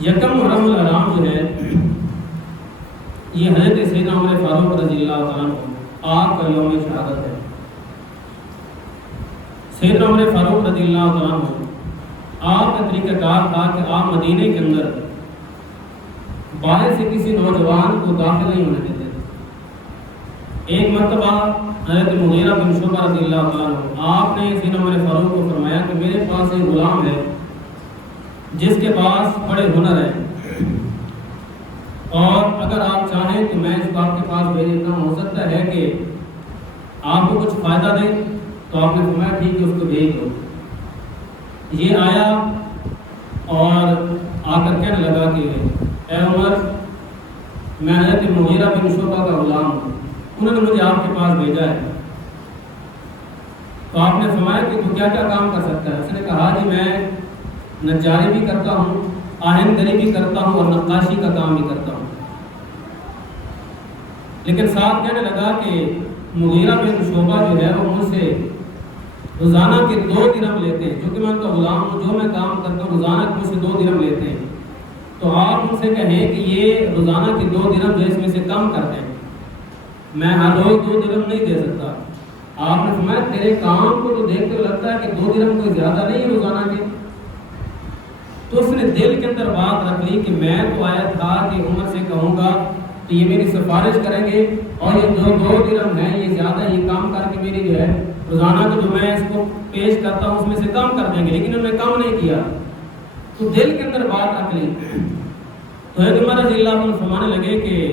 یکم محرم الحرام جو ہے یہ حضرت سیدنا عمر فاروق رضی اللہ تعالیٰ عنہ آپ کا یوم شہادت ہے۔ سیدنا عمر فاروق رضی اللہ تعالیٰ عنہ آپ کا طریقہ کار تھا کہ آپ مدینے کے اندر باہر سے کسی نوجوان کو داخل نہیں ہونے دیتے تھے۔ ایک مرتبہ حضرت مغیرہ بن شعبہ رضی اللہ تعالیٰ عنہ آپ نے سیدنا عمر فاروق کو فرمایا کہ میرے پاس ایک غلام ہے جس کے پاس بڑے ہنر ہیں، اور اگر آپ چاہیں تو میں اس کو آپ کے پاس بھیج دیتا ہوں، ہو سکتا ہے کہ آپ کو کچھ فائدہ دے۔ تو آپ نے فرمایا ٹھیک ہے، اس کو بھیج دو۔ یہ آیا اور آ کر کہنے لگا کہ اے عمر، میں حضرت مغیرہ بن شعبہ کا غلام ہوں، انہوں نے مجھے آپ کے پاس بھیجا ہے۔ تو آپ نے فرمایا کہ تو کیا کیا کام کر سکتا ہے؟ اس نے کہا جی میں نجاری بھی کرتا ہوں، آہن گری بھی کرتا ہوں، اور نقاشی کا کام بھی کرتا ہوں۔ لیکن ساتھ کہنے لگا کہ مغیرہ بن شعبہ جو ہے وہ مجھ سے روزانہ کے 2 درہم لیتے ہیں، جو کہ میں ان کا غلام ہوں، جو میں کام کرتا ہوں روزانہ مجھ سے 2 درہم لیتے ہیں۔ تو آپ ان سے کہیں کہ یہ روزانہ کے 2 درہم جو اس میں سے کم کر دیں، میں ہر روز 2 درہم نہیں دے سکتا۔ آپ نے فرمایا تیرے کام کو تو دیکھ کر لگتا ہے کہ 2 درہم کوئی زیادہ نہیں ہے روزانہ کے۔ تو اس نے دل کے اندر بات رکھ لی کہ میں تو آیا تھا کہ عمر سے کہوں گا تو یہ میری سفارش کریں گے، اور یہ جو 2 درہم ہیں یہ زیادہ یہ کام کر کے میری جو ہے روزانہ کو جو میں اس کو پیش کرتا ہوں اس میں سے کم کر دیں گے، لیکن انہوں نے کم نہیں کیا۔ تو دل کے اندر بات رکھ لی۔ تو حضرت عمر رضی اللہ عنہ فرمانے لگے کہ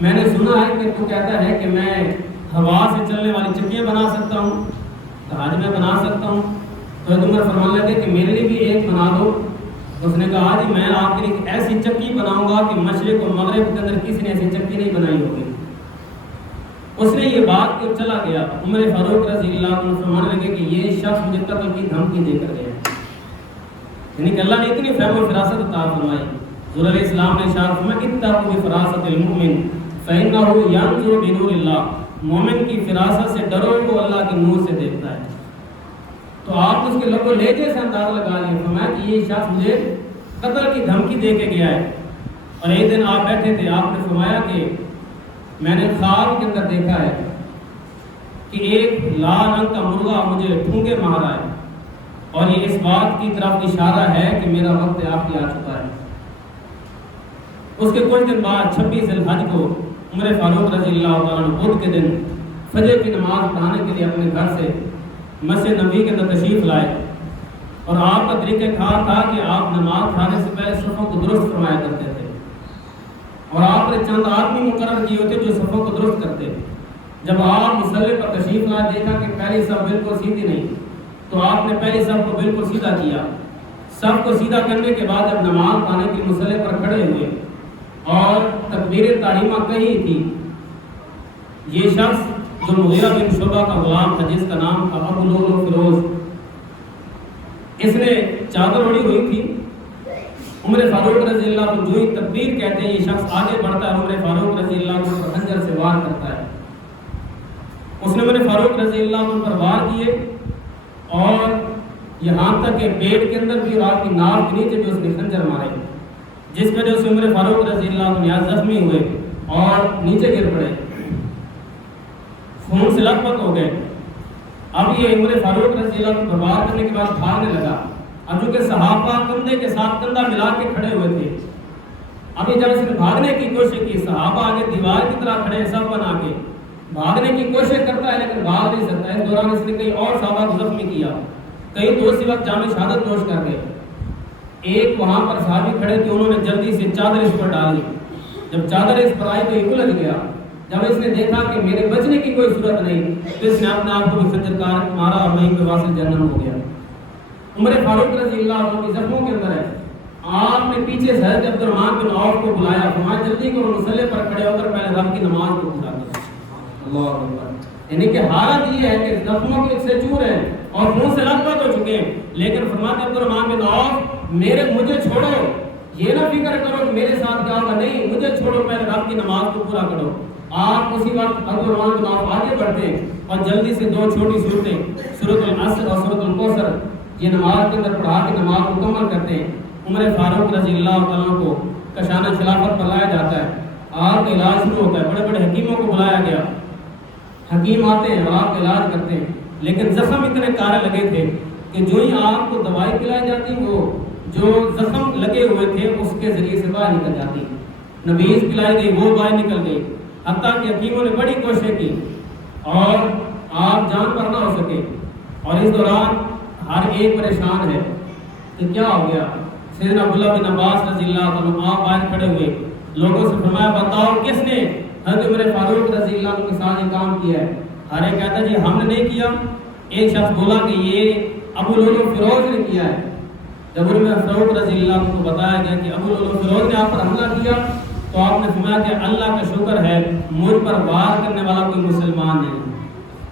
میں نے سنا ہے کہ تو کہتا ہے کہ میں ہوا سے چلنے والی چکیاں بنا سکتا ہوں۔ کہا جی میں بنا سکتا ہوں۔ تو حضرت عمر فرمانے لگے کہ میرے لیے بھی ایک بنا دو۔ اس نے کہا جی میں آپ کے لیے ایک ایسی چکی بناؤں گا کہ مشرق و مغرب کے اندر کسی نے ایسی چکی نہیں بنائی ہوگی۔ اس نے یہ بات کہ چلا گیا۔ عمر فاروق رضی اللہ عنہ فرمانے لگے کہ یہ شخص مجھے قتل کی دھمکی دے کر گیا، یعنی کہ اللہ نے اتنی فہم و فراست عطا فرمائی۔ حضور علیہ السلام نے ارشاد فرمایا اتقوا بفراست المؤمن فإنه ينظر بنور اللہ، مومن کی فراست سے ڈرو، وہ اللہ کے نور سے دیکھتا ہے۔ تو آپ اس کے لب و لہجے سے اندازہ لگا لیے، فرمایا کہ یہ شخص مجھے قتل کی دھمکی دے کے گیا ہے۔ اور ایک دن آپ بیٹھے تھے، آپ نے فرمایا کہ میں نے خواب کے اندر دیکھا ہے کہ ایک لال رنگ کا مرغا مجھے ٹھونگے مار رہا ہے، اور یہ اس بات کی طرف اشارہ ہے کہ میرا وقت آپ کی آ چکا ہے۔ اس کے کچھ دن بعد 26 ذی الحج کو عمر فاروق رضی اللہ تعالیٰ عنہ بدھ کے دن فجر کی نماز پڑھانے کے لیے اپنے گھر سے مسجد نبوی کے اندر تشریف لائے، اور آپ کا طریقہ کار تھا کہ آپ نماز پڑھانے سے پہلے صفوں کو درست فرمایا کرتے تھے، اور آپ نے چند آدمی مقرر کیے ہوتے جو صفوں کو درست کرتے۔ جب آپ مصلی پر تشریف لائے دیکھا کہ پہلی صف بالکل سیدھی نہیں، تو آپ نے پہلی صف کو بالکل سیدھا کیا۔ صف کو سیدھا کرنے کے بعد جب نماز پڑھنے کے مصلی پر کھڑے ہوئے اور تکبیر تحریمہ کہی تھی، یہ شخص جو مغیرہ بن شعبہ کا غلام تھا جس کا نام تھا ابو لؤلؤ فیروز، اس نے چادر اوڑھی ہوئی تھی۔ عمر فاروق رضی اللہ عنہ جو ہی تکبیر کہتے ہیں یہ شخص آگے بڑھتا ہے، عمر فاروق رضی اللہ عنہ پر خنجر سے وار کرتا ہے۔ اس نے عمر فاروق رضی اللہ عنہ پر وار کیے، اور یہاں تک کہ پیٹ کے اندر بھی اور آپ کی ناک کے نیچے بھی اس نے خنجر مارے، جس وجہ سے عمر فاروق رضی اللہ عنہ زخمی ہوئے اور نیچے گر پڑے، خون سے لت پت ہو گئے۔ اب یہ عمر فاروق رضی اللہ عنہ پر وار کرنے کے بعد بھاگنے لگا۔ اب جو کہ صحابہ کندھے کے ساتھ کندھا ملا کے کھڑے ہوئے تھے، ابھی جب اس نے بھاگنے کی کوشش کی، صحابہ آگے دیوار کی طرح کھڑے سب بنا کے بھاگنے کی کوشش کرتا ہے لیکن بھاگ نہیں سکتا۔ اس دوران اس نے کئی اور صحابہ کو زخمی کیا، کئی تو اسی وقت جام شہادت نوش کر گئے۔ ایک وہاں پر صحابی کھڑے تھے، انہوں نے جلدی سے چادر اس پر ڈال دی۔ جب چادر اس پر آئی تو یہ الجھ گیا۔ جب اس نے دیکھا کہ میرے بچنے کی کوئی صورت نہیں تو اس نے اپنے آپ کو بھی خنجر کار مارا اور وہیں پہ واصل جہنم ہو گیا۔ عمر فاروق رضی اللہ عنہ کی زخموں کے اندر ہے۔ آپ نے پیچھے سے حضرت عبد الرحمن بن عوف کو بلایا، فرمایا جلدی کرو، مصلی پر کھڑے ہو کر پہلے رب کی نماز کو پورا کرو۔ اللہ اکبر۔ یعنی کہ حالت یہ ہے کہ زخموں کے سے چور ہیں اور خون سے لت پت ہو چکے ہیں، لیکن فرماتے عبد الرحمن بن عوف مجھے چھوڑو، یہ نہ فکر کرو کہ میرے ساتھ کیا ہوگا، نہیں مجھے چھوڑو، پہلے رب کی نماز کو پورا کرو۔ آپ اسی وقت عبد الرحمن بن عوف آگے بڑھتے ہیں اور جلدی سے 2 چھوٹی صورتیں سورۃ العصر اور سورۃ الکوثر یہ نماز کے اندر پڑھا کے نماز مکمل کرتے ہیں۔ عمر فاروق رضی اللہ عنہ کو کشانہ خلافت پر لایا جاتا ہے، آپ کا علاج شروع ہوتا ہے، بڑے بڑے حکیموں کو بلایا گیا، حکیم آتے ہیں اور آپ کا علاج کرتے ہیں، لیکن زخم اتنے کارے لگے تھے کہ جو ہی آپ کو دوائی پلائی جاتی وہ جو زخم لگے ہوئے تھے اس کے ذریعے سے باہر نکل جاتی، نبیز پلائی گئی وہ باہر نکل گئی، حتیٰ کہ حکیموں نے بڑی کوشش کی اور آپ جان پر نہ ہو سکے، اور اس دوران ہر ایک پریشان ہے کہ کیا ہو گیا۔ سیدنا عبداللہ بن عباس رضی اللہ عنہ آپ باہر کھڑے ہوئے، لوگوں سے فرمایا بتاؤ کس نے حضرت عمر فاروق رضی اللہ عنہ کے ساتھ یہ کام کیا ہے؟ ہر ایک کہتا جی ہم نے نہیں کیا۔ ایک شخص بولا کہ یہ ابو لولو فیروز نے کیا ہے۔ جب عمر فاروق رضی اللہ عنہ کو بتایا گیا کہ ابو لولو فیروز نے آپ پر حملہ کیا تو آپ نے فرمایا کہ اللہ کا شکر ہے مجھ پر وار کرنے والا کوئی مسلمان نہیں۔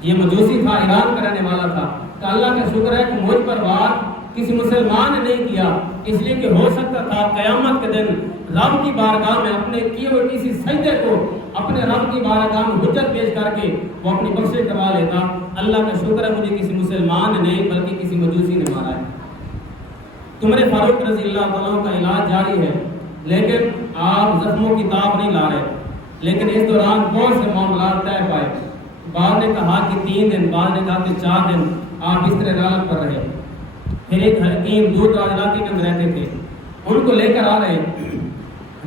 یہ مجوسی تھا، ایران کا رہنے والا تھا، کہ اللہ کا شکر ہے کہ مجھ پر وار کسی مسلمان نے نہیں کیا، اس لیے کہ ہو سکتا تھا قیامت کے دن رب کی بارگاہ میں اپنے کیے ہوئے کسی سجدے کو اپنے رب کی بارگاہ میں حجت پیش کر کے وہ اپنی بخشش کروا لیتا۔ اللہ کا شکر ہے مجھے کسی مسلمان نے نہیں بلکہ کسی مجوسی نے مارا ہے۔ عمر فاروق رضی اللہ عنہ کا علاج جاری ہے، لیکن آپ زخموں کی تاب نہیں لا رہے، لیکن اس دوران بہت سے معاملات طے پائے۔ بعض نے کہا کہ 3 دن، بعض نے کہا کہ 4 دن آپ بستر رحلت پر رہے۔ پھر ایک حکیم دور دراز علاقے کے اندر رہتے تھے، ان کو لے کر آ رہے،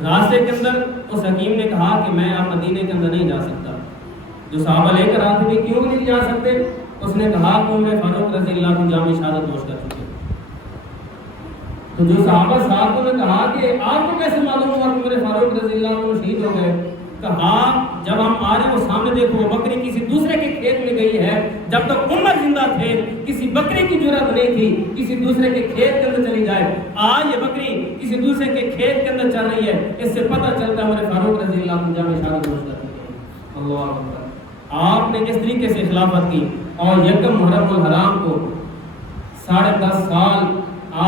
راستے کے اندر اس حکیم نے کہا کہ میں آپ مدینے کے اندر نہیں جا سکتا۔ جو صحابہ لے کر آتے تھے کیوں نہیں جا سکتے؟ اس نے کہا کہ عمر فاروق رضی اللہ عنہ جامع شہادت نوش کر چکے۔ تو جو صحابہ صاحب نے کہا کہ آپ کو کیسے معلوم ہوا کہ عمر فاروق رضی اللہ عنہ شہید ہو گئے؟ کہا جب ہم آ رہے ہیں وہ سامنے دیکھو وہ بکری کسی دوسرے کے کھیت میں گئی ہے، جب تک عمر زندہ تھے کسی بکری کی جرات نہیں تھی کسی دوسرے کے کھیت کے اندر چلی جائے، آج یہ بکری کسی دوسرے کے کھیت کے اندر چل رہی ہے، اس سے پتہ چلتا ہے عمر فاروق رضی اللہ عنہ جامع شہادت نوش کر چکے ہیں۔ اللہ اکبر۔ آپ نے کس طریقے سے خلافت کی اور یکم محرم الحرام کو 10.5 سال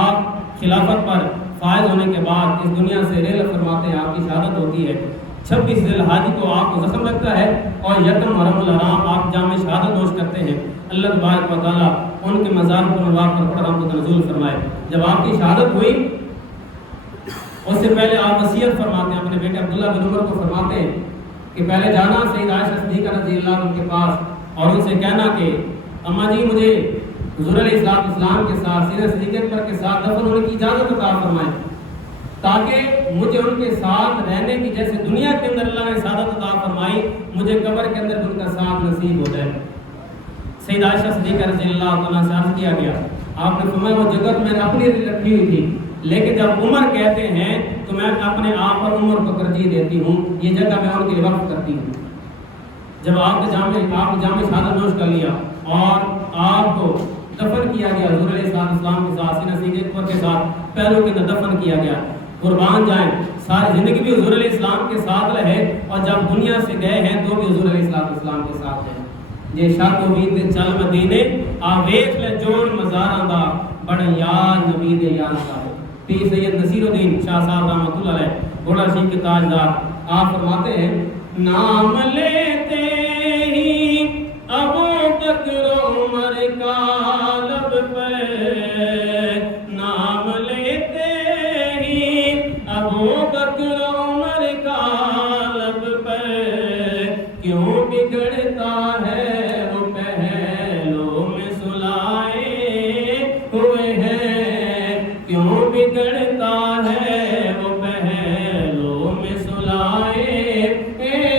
آپ خلافت پر فائز ہونے کے بعد اس دنیا سے رحلت فرماتے ہیں، آپ کی شہادت ہوتی ہے۔ 26 ذی الحجہ کو آپ کو زخم لگتا ہے اور یکم محرم الحرام آپ جامع شہادت نوش کرتے ہیں۔ اللہ تبارک و تعالیٰ ان کے مزار پر رحمت نزول فرمائے۔ جب آپ کی شہادت ہوئی اس سے پہلے آپ وصیت فرماتے ہیں، اپنے بیٹے عبداللہ بن عمر کو فرماتے ہیں کہ پہلے جانا سید عائشہ صدیقہ رضی اللہ عنہ کے پاس اور ان سے کہنا کہ اماں جی مجھے حضور علیہ السلام کے ساتھ سینہ صدیقہ پر کے ساتھ دفن ہونے کی اجازت عطا فرمائیں، تاکہ مجھے ان کے ساتھ رہنے کی جیسے دنیا کے اندر اللہ نے سعادت عطا فرمائی مجھے قبر کے اندر ان کا ساتھ نصیب ہو جائے۔ سید عائشہ صدیقہ رضی اللہ عنہ سے عرض کیا گیا، آپ نے فرمایا وہ جگہ میں نے اپنی رکھی ہوئی تھی، لیکن جب عمر کہتے ہیں تو میں اپنے آپ پر عمر کو ترجیح دیتی ہوں، یہ جگہ میں ان کے لیے وقف کرتی ہوں۔ جب آپ نے جامع شہادت نوش کر لیا اور آپ کو دفن کیا گیا حضور علیہ السلام کے ساتھ سینہ صدیقہ کے ساتھ پیروں کے اندر دفن کیا گیا، قربان جائیں ساری زندگی بھی حضور علیہ السلام کے ساتھ رہے اور جب دنیا سے گئے ہیں تو بھی حضور علیہ السلام کے ساتھ ہیں۔ یہ شاہ امید چل مدینے آویخ لے جوڑ مزاراں دا بڑا یار نبی دے یار صاحب پیر سید نصیر الدین شاہ صاحب رحمۃ اللہ علیہ گھوڑا شریف کے تاجدار، آپ فرماتے ہیں نام لیتے ہی ابو بکر عمر کا لب پہ، نام لیتے ہی ابو بکر عمر کا لب پہ، کیوں بگڑتا ہے وہ پہلو میں سلائے ہوئے ہیں، کیوں بگڑتا ہے وہ پہلو میں سلائے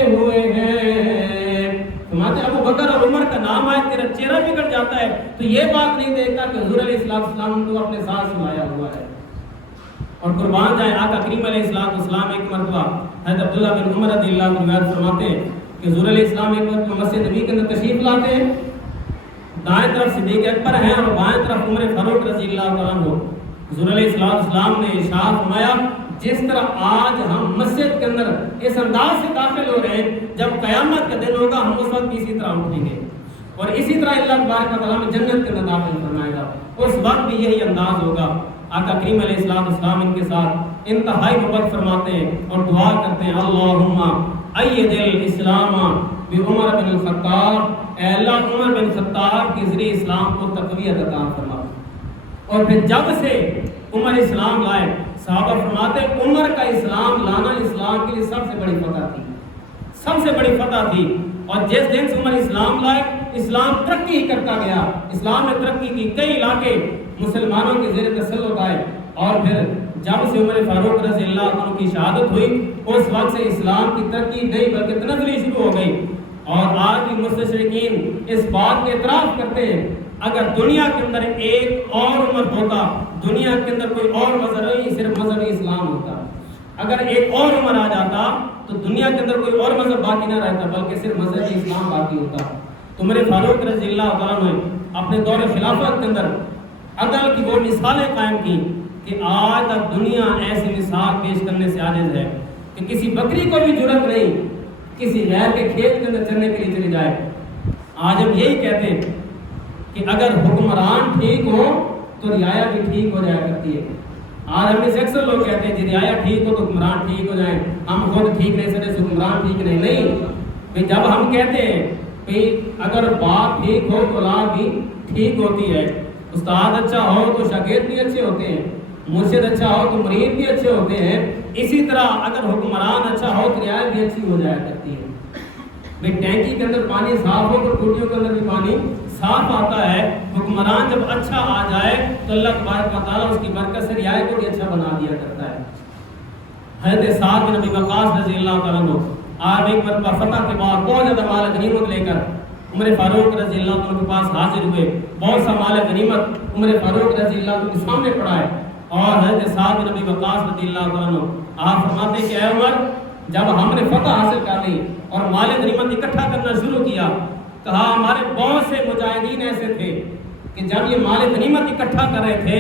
ہوئے ہیں۔ تمہارے ابو بکر اور عمر کا نام آئے تیرا چہرہ بگڑ جاتا ہے تو یہ بات نہیں دیکھتا کہ حضور علیہ السلام کو اپنے ساتھ سلایا ہوا ہے۔ اور قربان جائیں آقا کریم علیہ السلام ایک مرتبہ حضرت عبداللہ بن عمر رضی اللہ عنہ فرماتے ہیں کہ حضور علیہ السلام ایک مرتبہ مسجد نبی کے اندر تشریف لاتے ہیں، دائیں طرف صدیق اکبر ہیں اور بائیں طرف عمر فاروق رضی اللہ عنہ۔ حضور علیہ السلام نے ارشاد فرمایا جس طرح آج ہم مسجد کے اندر اس انداز سے داخل ہو رہے ہیں، جب قیامت کا دن ہوگا ہم اس وقت اسی طرح اٹھیں گے اور اسی طرح اللہ تبارک و تعالیٰ میں جنت کے اندر داخل فرمائے گا، اس وقت بھی یہی انداز ہوگا۔ آقا کریم علیہ السلام ان کے ساتھ انتہائی محبت فرماتے ہیں اور دعا کرتے ہیں اللہم اید الاسلام بعمر بن الخطاب، اے اللہ عمر بن خطاب کے ذریعے اسلام کو تقویت عطا فرما۔ اور پھر جب سے عمر اسلام لائے صحابہ فرماتے ہیں عمر کا اسلام لانا اسلام کے لیے سب سے بڑی فتح تھی، سب سے بڑی فتح تھی۔ اور جس دن سے عمر اسلام لائے اسلام ترقی ہی کرتا گیا، اسلام نے ترقی کی، کئی علاقے مسلمانوں کے زیر تسلط آئے، اور پھر جب سے عمر فاروق رضی اللہ عنہ کی شہادت ہوئی اس وقت سے اسلام کی ترقی نہیں بلکہ تنزلی شروع ہو گئی۔ اور آج بھی مستشرقین اس بات کے اعتراف کرتے ہیں اگر دنیا کے اندر ایک اور امت ہوتا، دنیا کے اندر کوئی اور مذہب نہیں، صرف مذہب اسلام ہوتا، اگر ایک اور عمر آ جاتا تو دنیا کے اندر کوئی اور مذہب باقی نہ رہتا بلکہ صرف مذہب اسلام باقی ہوتا۔ تو عمر فاروق رضی اللہ تعالیٰ نے اپنے دور خلافت کے اندر عدل کی وہ مثالیں قائم کی کہ آج تک دنیا ایسی مثال پیش کرنے سے عاجز ہے کہ کسی بکری کو بھی جرأت نہیں کسی غیر کے کھیت کے اندر چلنے کے لیے چلی جائے۔ آج ہم یہی کہتے ہیں کہ اگر حکمران ٹھیک ہو تو رعایا بھی ٹھیک ہو جایا کرتی ہے۔ آج ہم سے اکثر لوگ کہتے ہیں کہ رعایا ٹھیک ہو تو حکمران ٹھیک ہو جائیں، ہم خود ٹھیک نہیں سکتے حکمران ٹھیک نہیں۔ جب ہم کہتے ہیں کہ اگر باپ ٹھیک ہو تو اولاد بھی ٹھیک ہوتی ہے، استاد اچھا ہو تو شاگرد بھی اچھے ہوتے ہیں، مرشد اچھا ہو تو مرید بھی اچھے ہوتے ہیں، اسی طرح اگر حکمران اچھا ہو تو رعایا بھی اچھی ہو جایا کرتی ہے۔ ٹینکی کے اندر پانی صاف ہو تو ٹوٹیوں کے اندر بھی پانی صاف آتا ہے۔ حکمران جب اچھا آ جائے تو اللہ تبارک و تعالیٰ اس کی برکت سے رعایا کو بھی اچھا بنا دیا کرتا ہے۔ حضرت سعد بن ابی وقاص رضی اللہ تعالیٰ عنہ آپ ایک مرتبہ فتح کے بعد بہت زیادہ مال غنیمت لے کر عمر فاروق رضی اللہ عنہ کے پاس حاضر ہوئے، بہت سا مال غنیمت عمر فاروق رضی اللہ عنہ کے سامنے پڑا ہے، اور حضرت سعد بن ابی وقاص رضی اللہ عنہ آپ فرماتے ہیں کہ اے عمر، جب ہم نے فتح حاصل کر لی اور مال غنیمت اکٹھا کرنا شروع کیا، کہا ہمارے بہت سے مجاہدین ایسے تھے کہ جب یہ مال غنیمت اکٹھا کر رہے تھے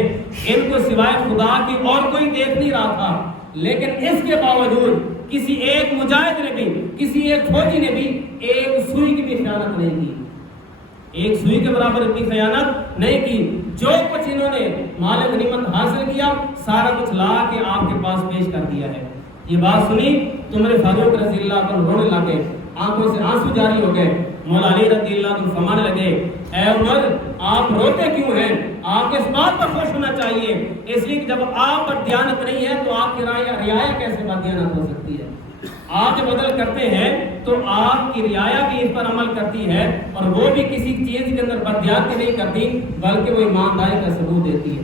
ان کو سوائے خدا کی اور کوئی دیکھ نہیں رہا تھا، لیکن اس کے باوجود کسی ایک مجاہد نے بھی، کسی ایک فوجی نے بھی ایک سوئی کی بھی خیانت نہیں کی، ایک سوئی کے برابر اتنی خیانت نہیں کی۔ جو کچھ انہوں نے مال غنیمت حاصل کیا سارا کچھ لا کے آپ کے پاس پیش کر دیا ہے۔ یہ بات سنی تو عمر فاروق رضی اللہ عنہ رونے لگے، آنکھوں سے آنسو جاری ہو گئے۔ مولا علی رضی اللہ عنہ فرمانے لگے اے عمر آپ روتے کیوں ہیں؟ آپ اس بات پر خوش ہونا چاہیے، اس لیے کہ جب آپ پر دیانت نہیں ہے تو آپ کی رعایا کیسے بددیانت ہو سکتی ہے؟ آپ جب عدل کرتے ہیں تو آپ کی رعایا بھی اس پر عمل کرتی ہے، اور وہ بھی کسی چیز کے اندر بددیانتی نہیں کرتی بلکہ وہ ایمانداری کا ثبوت دیتی ہے۔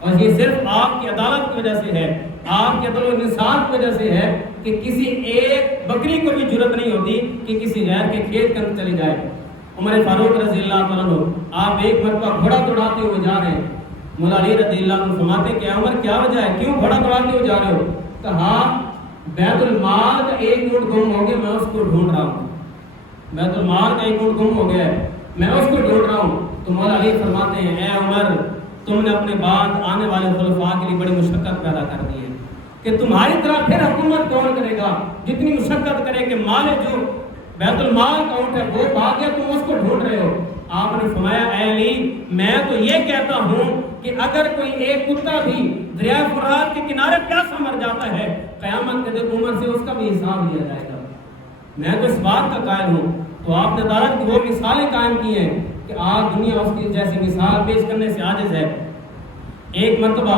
اور یہ صرف آپ کی عدالت کی وجہ سے ہے، آپ کے عدل و انصاف کی وجہ سے ہے کہ کسی ایک بکری کو بھی جرأت نہیں ہوتی کہ کسی غیر کے کھیت کے اندر چلی جائے۔ عمر فاروق رضی اللہ تعالیٰ عنہ آپ ایک مرتبہ گھوڑا دوڑاتے ہوئے جا رہے ہیں، مولا علی رضی اللہ عنہ فرماتے ہیں کہ عمر کیا وجہ ہے، کیوں گھوڑا دوڑاتے ہوئے جا رہے ہو؟ کہا بیت المال کا ایک اونٹ گم ہو گیا، میں اس کو ڈھونڈ رہا ہوں، بیت المال کا ایک اونٹ گم ہو گیا ہے، میں اس کو ڈھونڈ رہا ہوں۔ تو مولا علی فرماتے ہیں اے عمر تم نے اپنے بعد آنے والے خلفاء کے لیے بڑی مشقت پیدا کر دی ہے کہ تمہاری طرح پھر حکومت کون کرے گا جتنی مشقت کرے کہ مال جو بیت المال کا اونٹ ہے وہ بھاگ گیا، تم اس کو ڈھونڈ رہے ہو۔ آپ نے فرمایا اے علی میں تو یہ کہتا ہوں کہ اگر کوئی ایک کتا بھی دریائے فرات کے کنارے پیاسا مر جاتا ہے قیامت کے دن عمر سے اس کا بھی حساب لیا جائے گا، میں تو اس بات کا قائل ہوں۔ تو آپ نے عدالت کی وہ مثالیں قائم کی ہیں کہ آج دنیا اس کی جیسی مثال پیش کرنے سے عاجز ہے۔ ایک مرتبہ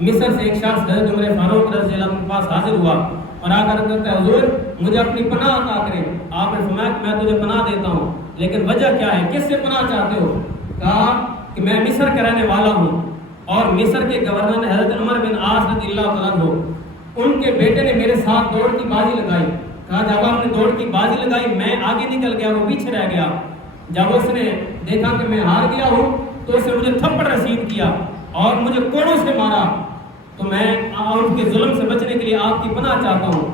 مصر سے ایک شخص حضرت عمر فاروق رضی اللہ عنہ کے پاس حاضر ہوا اور آ کر کہتا ہے حضور مجھے اپنی پناہ عطا کریں۔ آپ نے فرمایا کہ میں تجھے پناہ دیتا ہوں، لیکن وجہ کیا ہے، کس سے پناہ چاہتے ہو؟ کہا کہ میں مصر کا رہنے والا ہوں، اور مصر کے گورنر نے حضرت عمر بن عاص رضی اللہ تعالیٰ عنہ ان کے بیٹے نے میرے ساتھ دوڑ کی بازی لگائی۔ کہا جب آپ نے دوڑ کی بازی لگائی میں آگے نکل گیا، وہ پیچھے رہ گیا۔ جب اس نے دیکھا کہ میں ہار گیا ہوں تو اس نے مجھے تھپڑ رسید کیا اور مجھے کوڑوں سے مارا، تو میں ان کے ظلم سے بچنے کے لیے آپ کی پناہ چاہتا ہوں۔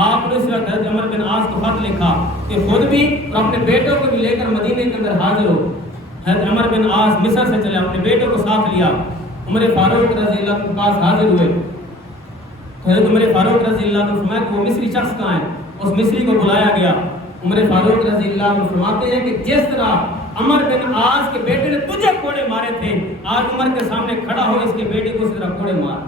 آپ نے اس وقت حضرت عمر بن عاص کو خط لکھا کہ خود بھی اور اپنے بیٹوں کو بھی لے کر مدینے کے اندر حاضر ہو۔ حضرت عمر بن عاص مصر سے چلے، اپنے بیٹوں کو ساتھ لیا، عمر فاروق رضی اللہ عنہ کے پاس حاضر ہوئے۔ حضرت عمر فاروق رضی اللہ عنہ فرمایا کہ وہ مصری شخص کہاں ہے؟ اس مصری کو بلایا گیا۔ عمر فاروق رضی اللہ عنہ فرماتے ہیں کہ جس طرح عمر بن عاص کے بیٹے نے تجھے کوڑے مارے تھے آج عمر کے سامنے کھڑا ہو اس کے بیٹے کو اس طرح کوڑے مار۔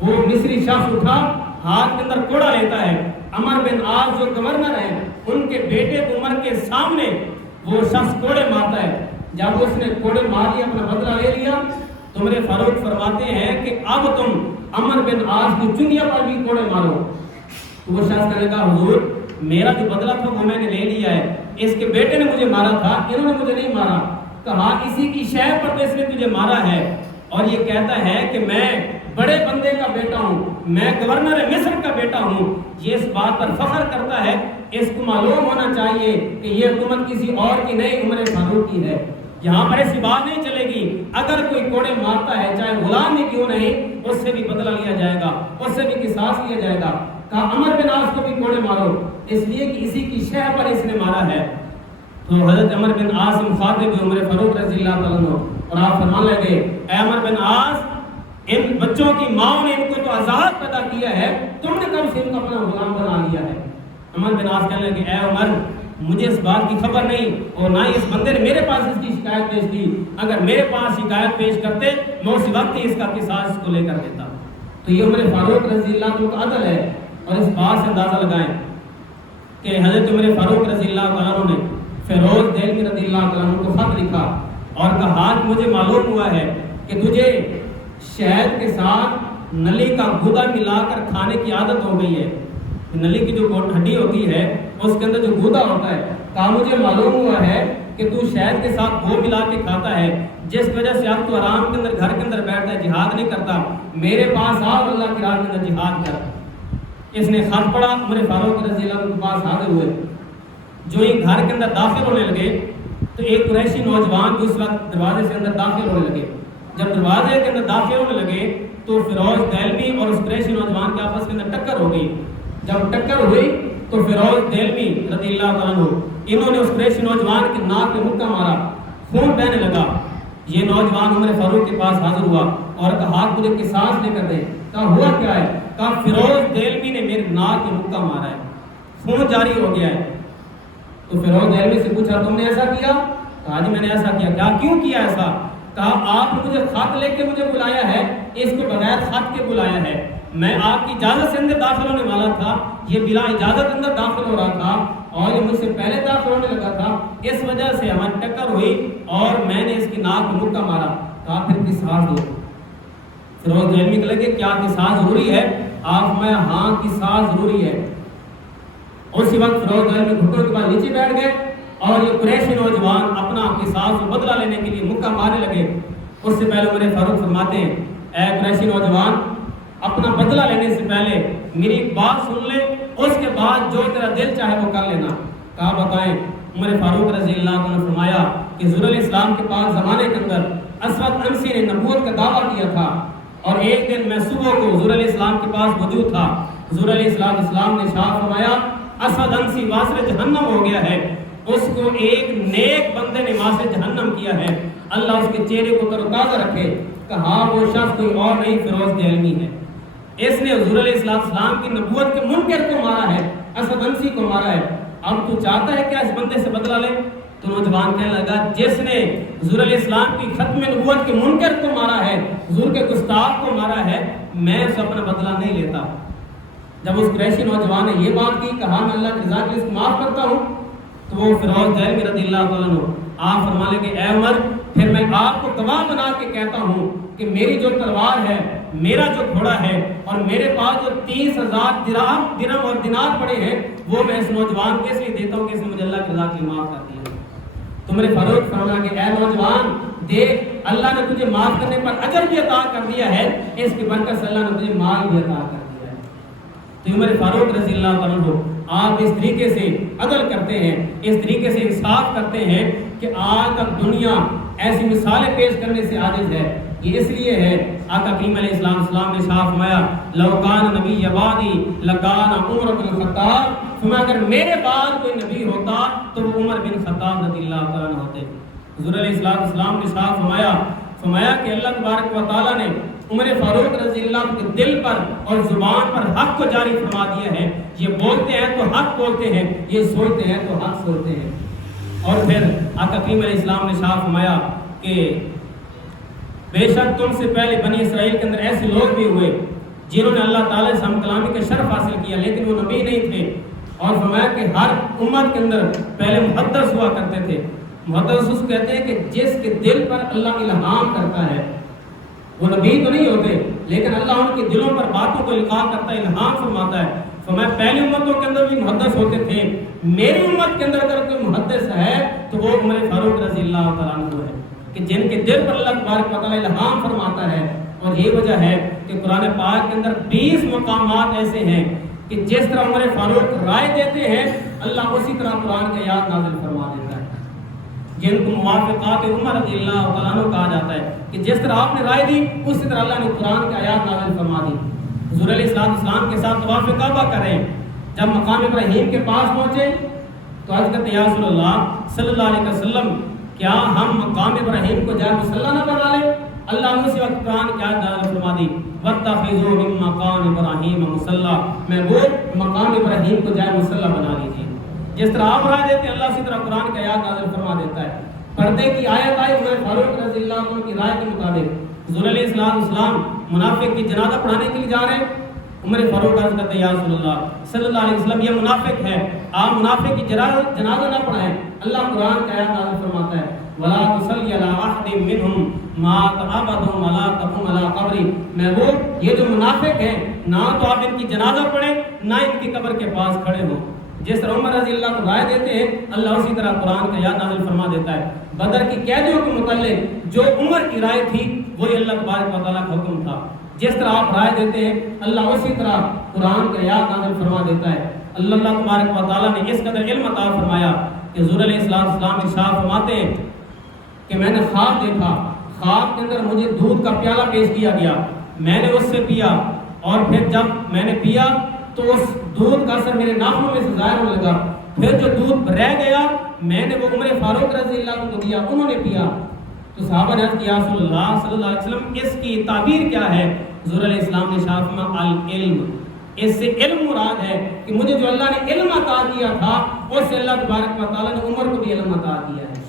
وہ مصری شخص اٹھا ہاتھ کے اندر کوڑا لیتا ہے، عمر بن عاص جو گورنر ہیں ان کے بیٹے عمر کے سامنے وہ شخص کوڑے مارتا ہے۔ جب اس نے کوڑے مار لیا اپنا بدلہ لے لیا تو عمر فاروق فرماتے ہیں کہ اب تم عمر بن عاص کی چنگیا پر بھی کوڑے مارو. تو وہ شخص کہنے کا حضور میرا جو بدلہ تھا وہ میں نے لے لیا ہے, اس کے بیٹے نے مجھے مارا تھا, انہوں نے مجھے نہیں مارا. کہا اسی کی شے پر اس نے تجھے مارا ہے, اور یہ کہتا ہے کہ میں بڑے بندے کا بیٹا ہوں, میں گورنر مصر کا بیٹا ہوں. یہ اس بات پر فخر کرتا ہے. اس کو معلوم ہونا چاہیے کہ یہ حکومت کسی اور کی نہیں, عمر فاروق کی ہے. یہاں پر ایسی بات نہیں چلے گی, اگر کوئی کوڑے مارتا ہے چاہے غلام ہی کیوں نہیں, اس سے بھی بدلہ لیا جائے گا, اس سے بھی قصاص لیا جائے گا. کہا عمر بن عاص کو بھی کوڑے مارو, اس لیے کہ اسی کی شے پر اس نے مارا ہے. تو حضرت عمر بن عاص مخاطب عمر فاروق رضی اللہ تعالیٰ عنہ, اور آپ فرمانے لگے اے عمر بن عاص, ان بچوں کی ماں نے ان کو تو آزاد پیدا کیا ہے, تم نے کب سے ان کو اپنا غلام بنا لیا ہے. عمر بن عاص کہنے لگے اے عمر مجھے اس بات کی خبر نہیں, اور نہ اس بندے نے میرے پاس اس کی شکایت پیش کی. اگر میرے پاس شکایت پیش کرتے میں اسی وقت ہی اس کا قصاص کو لے کر دیتا. تو یہ عمر فاروق رضی اللہ عنہ کا عدل ہے. اور اس بات سے اندازہ لگائیں کہ حضرت عمر فاروق رضی اللہ تعالیٰ عنہ نے فیروز دہلوی رضی اللہ تعالیٰ عنہ کو خط لکھا اور کہا کہ مجھے معلوم ہوا ہے کہ تجھے شہد کے ساتھ نلی کا گودا ملا کر کھانے کی عادت ہو گئی ہے. نلی کی جو ہڈی ہوتی ہے اس کے اندر جو گودا ہوتا ہے, کہا مجھے معلوم ہوا ہے کہ تو شہد کے ساتھ وہ ملا کے کھاتا ہے, جس وجہ سے اب تو آرام کے اندر گھر کے اندر بیٹھتا ہے, جہاد نہیں کرتا. میرے پاس آ, اللہ کی راہ کے اندر جہاد کر. اس نے خط پڑھا, عمر فاروق رضی اللہ عنہ کے پاس حاضر ہوئے. جو ہی گھر کے اندر داخل ہونے لگے تو ایک قریشی نوجوان جو اس وقت دروازے سے اندر داخل ہونے لگے. جب دروازے کے اندر داخل ہونے لگے تو فیروز دہلوی اور اس قریشی نوجوان کے آپس کے اندر ٹکر ہو گئی. جب ٹکر ہوئی تو فیروز دہلوی رضی اللہ تعالیٰ عنہ انہوں نے اس قریشی نوجوان کے ناک پہ مکہ مارا, خون بہنے لگا. یہ نوجوان عمر فاروق کے پاس حاضر ہوا اور کہا مجھے قصاص لے کر دیں. کہا ہوا کیا ہے؟ کہا فیروز دہلوی نے میرے ناک پہ مکہ مارا ہے, خون جاری ہو گیا ہے. تو فیروز دہلوی سے پوچھا تم نے ایسا کیا؟ کہا جی میں نے ایسا کیا. کیا کیوں کیا ایسا؟ کہا آپ نے مجھے خط لے کے مجھے بلایا ہے, اس کو بغیر خط کے بلایا ہے. میں آپ کی اجازت سے اندر داخل ہونے والا تھا, یہ بلا اجازت اندر داخل ہو رہا تھا اور یہ مجھ سے پہلے داخل ہونے لگا تھا. اس وجہ سے ہماری ٹکر ہوئی اور میں نے اس کی ناک میں مکہ مارا. کہا پھر قصاص دو. فیروز دہلوی کہ لگے کیا قصاص ضروری ہے؟ آپ میں ہاں قصاص ضروری ہے. اسی وقت فیروز دہلوی گھٹنوں کے بعد نیچے بیٹھ گئے اور یہ قریشی نوجوان اپنا قصاص و بدلہ لینے کے لیے مکہ مارنے لگے. اس سے پہلے عمر فاروق فرماتے ہیں اے قریشی نوجوان, اپنا بدلہ لینے سے پہلے میری ایک بات سن لے, اس کے بعد جو تیرا دل چاہے وہ کر لینا. کہا بتائیں. عمر فاروق رضی اللہ عنہ نے فرمایا کہ حضور علیہ السلام کے پاس زمانے کے اندر اسود انسی نے نبوت کا دعویٰ کیا تھا, اور ایک دن میں صبح کو حضور علیہ السلام کے پاس موجود تھا. حضور علیہ السلام نے ارشاد فرمایا اسود انسی واسر جہنم ہو گیا ہے, اس کو ایک نیک بندے نے واسر جہنم کیا ہے, اللہ اس کے چہرے کو تر و تازہ رکھے. کہا وہ شخص کوئی اور نہیں فیروز دہلوی ہے. اس نے حضور علیہ السلام کی نبوت کے منکر کو مارا ہے, اسد انسی کو مارا ہے. اب تو چاہتا ہے کیا اس بندے سے بدلہ لے؟ تو نوجوان کہنے لگا جس نے حضور علیہ السلام کی ختم نبوت کے منکر کو مارا ہے, حضور کے گستاخ کو مارا ہے, میں اسے اپنا بدلہ نہیں لیتا. جب اس قریشی نوجوان نے یہ بات کی, کہا میں اللہ کی رضا کے لیے اس کو معاف کرتا ہوں, تو وہ فیروز دہلوی رضی اللہ تعالیٰ عنہ آپ فرمانے کے اے عمر پھر میں آپ کو گواہ بنا کے کہتا ہوں کہ میری جو تلوار ہے, میرا جو گھوڑا ہے, اور میرے پاس جو 30,000 درہم اور دینار پڑے ہیں, وہ میں اس نوجوان کو اس لیے دیتا ہوں کہ اس نے مجھے اللہ کی رضا کے لیے معاف کر دیا. تو میرے فاروق فرمایا کہ اے نوجوان دیکھ, اللہ نے تجھے معاف کرنے پر اجر بھی عطا کر دیا ہے, اس کی برکت سے اللہ نے تجھے مال بھی عطا کر دیا ہے. تو عمر فاروق رضی اللہ تعالیٰ عنہ آپ اس طریقے سے عدل کرتے ہیں, اس طریقے سے انصاف کرتے ہیں کہ آج تک دنیا ایسی مثالیں پیش کرنے سے عاجز ہے. یہ اس لیے ہے آقا کریم علیہ السلام نے صاف فرمایا لو کان نبی بعدی لکان عمر بن الخطاب, فرمایا اگر میرے بعد کوئی نبی ہوتا تو وہ عمر بن خطاب رضی اللہ تعالیٰ عنہ ہوتے. حضور علیہ السلام نے صاف فرمایا کہ اللہ تبارک و تعالیٰ نے عمر فاروق رضی اللہ عنہ کے دل پر اور زبان پر حق کو جاری فرما دیا ہے. یہ بولتے ہیں تو حق بولتے ہیں, یہ سوچتے ہیں تو حق سوچتے ہیں. اور پھر آقا کریم علیہ السلام نے صاف فرمایا کہ بے شک تم سے پہلے بنی اسرائیل کے اندر ایسے لوگ بھی ہوئے جنہوں نے اللہ تعالیٰ سے ہم کلامی کا شرف حاصل کیا, لیکن وہ نبی نہیں تھے. اور فرمایا کہ ہر امت کے اندر پہلے محدث ہوا کرتے تھے. محدث اس کہتے ہیں کہ جس کے دل پر اللہ الہام کرتا ہے, وہ نبی تو نہیں ہوتے لیکن اللہ ان کے دلوں پر باتوں کو القاء کرتا ہے، الہام فرماتا ہے۔ فرمایا پہلی امتوں کے اندر بھی محدث ہوتے تھے، میری امت کے اندر اگر کوئی محدث ہے تو وہ عمر فاروق رضی اللہ تعالیٰ عنہ ہے، کہ جن کے دل پر اللہ تبارک و تعالیٰ الہام فرماتا ہے۔ اور یہ وجہ ہے کہ قرآن پاک کے اندر 20 مقامات ایسے ہیں کہ جس طرح عمر فاروق رائے دیتے ہیں اللہ اسی طرح قرآن کی آیات نازل فرما دیتا ہے، جن کو موافقات عمر رضی اللہ تعالیٰ عنہ کہا جاتا ہے، کہ جس طرح آپ نے رائے دی اسی طرح اللہ نے قرآن کی آیات نازل فرما دی۔ حضور علیہ السلام کے ساتھ طواف کعبہ کریں، جب مقام ابراہیم کے پاس پہنچے تو عرض کرتے یا رسول اللہ صلی اللہ علیہ وسلم کیا ہم مقام ابراہیم کو جائے مصلی نہ بنا لیں؟ اللہ نے اسی وقت قرآن کی آیت نازل فرما دی وَاتَّخِذُوا مِن مَّقَامِ إِبْرَاهِيمَ مُصَلًّى، محبوب مقام ابراہیم کو جائے مصلی بنا لیجیے۔ جس طرح آپ رائے دیتے ہیں اللہ اسی طرح قرآن کی آیات نازل فرما دیتا ہے۔ پردے کی آیت آئی عمر فاروق رضی اللہ عنہ کی رائے کے مطابق، حضور علیہ السلام منافق کی جنازہ پڑھانے کے لیے جا رہے ہیں، عمر فاروق عرض کرتے ہیں یا رسول اللہ صلی اللہ علیہ وسلم یہ منافق ہے، آپ منافق کی جنازہ نہ پڑھائیں۔ اللہ قرآن کی آیات نازل فرماتا ہے وَلَا تُصَلِّ عَلَىٰ أَحَدٍ مِّنْهُمْ مَاتَ أَبَدًا وَلَا تَقُمْ عَلَىٰ قَبْرِهِ، محبوب یہ جو منافق ہیں نہ تو آپ ان کی جنازہ پڑھیں نہ ان کی قبر کے پاس کھڑے ہوں۔ جس طرح عمر رضی اللہ کو رائے دیتے ہیں اللہ اسی طرح قرآن کا آیات نازل فرما دیتا ہے۔ بدر کی قیدیوں کے متعلق جو عمر کی رائے تھی وہی اللہ تبارک و تعالیٰ کا حکم تھا۔ جس طرح آپ رائے دیتے ہیں اللہ اسی طرح قرآن کا آیات نازل فرما دیتا ہے۔ اللہ تبارک و تعالیٰ نے اس قدر علم عطا فرمایا کہ حضور علیہ السلام ارشاد فرماتے ہیں کہ میں نے خواب دیکھا، خواب کے اندر مجھے دودھ کا پیالہ پیش کیا گیا، میں نے اس سے پیا اور پھر جب میں نے پیا تو اس دودھ کا اثر میرے ناخنوں میں سے ظاہر ہونے لگا، پھر جو دودھ رہ گیا میں نے وہ عمر فاروق رضی اللہ عنہ کو دیا، انہوں نے پیا۔ تو صحابہ نے عرض کیا رسول اللہ صلی اللہ علیہ وسلم اس کی تعبیر کیا ہے؟ حضور علیہ السلام نے ارشاد فرمایا العلم، اس سے علم مراد ہے کہ مجھے جو اللہ نے علم عطا کیا تھا اس سے اللہ تبارک و تعالیٰ نے عمر کو بھی علم عطا کیا ہے۔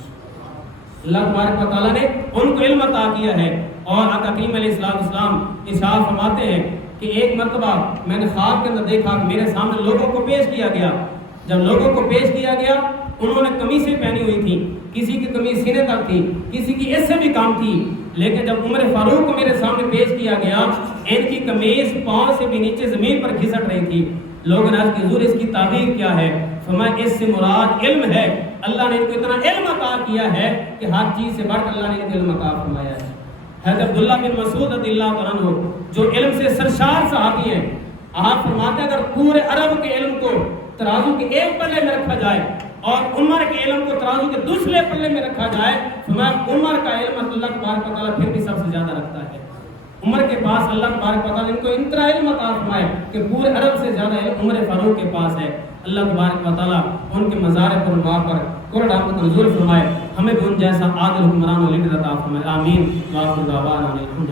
اللہ تبارک و تعالیٰ نے ان کو علم عطا کیا ہے۔ اور آقا کریم علیہ السلام ارشاد فرماتے ہیں کہ ایک مرتبہ میں نے خواب کے اندر دیکھا کہ میرے سامنے لوگوں کو پیش کیا گیا، جب لوگوں کو پیش کیا گیا انہوں نے قمیصیں پہنی ہوئی تھیں، کسی کی قمیص سینے تک تھی، کسی کی اس سے بھی کم تھی، لیکن جب عمر فاروق کو میرے سامنے پیش کیا گیا ان کی قمیص پاؤں سے بھی نیچے زمین پر گھسٹ رہی تھی۔ لوگوں نے عرض کی حضور اس کی تعبیر کیا ہے؟ فرمایا اس سے مراد علم ہے، اللہ نے ان کو اتنا علم عطا کیا ہے کہ ہر چیز سے بڑھ کر اللہ نے ان کو علم عطا فرمایا ہے۔ حضرت عبداللہ بن مسعود رضی اللہ عنہ جو علم سے سرشار صحابی ہیں، آپ فرماتے ہیں اگر پورے عرب کے علم کو ترازو کے ایک پلے میں رکھا جائے اور عمر کے علم کو ترازو کے دوسرے پلے میں رکھا جائے، فرمایا عمر کا علم اللہ تبارک و تعالیٰ پھر بھی سب سے زیادہ رکھتا ہے۔ عمر کے پاس اللہ تبارک و تعالیٰ نے ان کو اتنا علم عطا فرمایا کہ پورے عرب سے زیادہ علم عمر فاروق کے پاس ہے۔ اللہ تبارک و تعالیٰ ان کے مزار پر وہاں پر قرآن رحمت نزول فرمائے، ہمیں بھی ان جیسا عادل حکمران و لیڈر عطا فرمائے، آمین۔ وآخر دعوانا